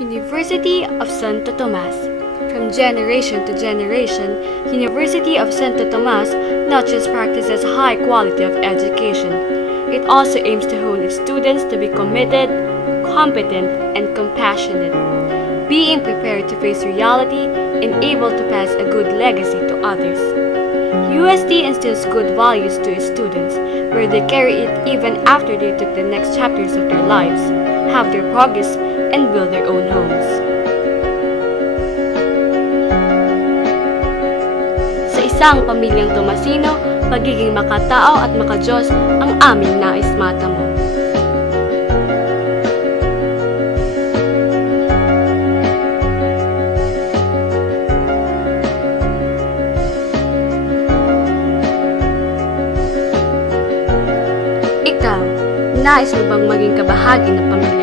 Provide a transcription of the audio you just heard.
University of Santo Tomas. From generation to generation, University of Santo Tomas not just practices high quality of education, it also aims to hone its students to be committed, competent, and compassionate, being prepared to face reality and able to pass a good legacy to others. UST instills good values to its students, where they carry it even after they took the next chapters of their lives, have their progress, and build their own homes. Sa isang pamilyang Tomasino, pagiging makatao at makadiyos ang aming nais matamo. Ikaw, nais mo bang maging kabahagi ng pamilya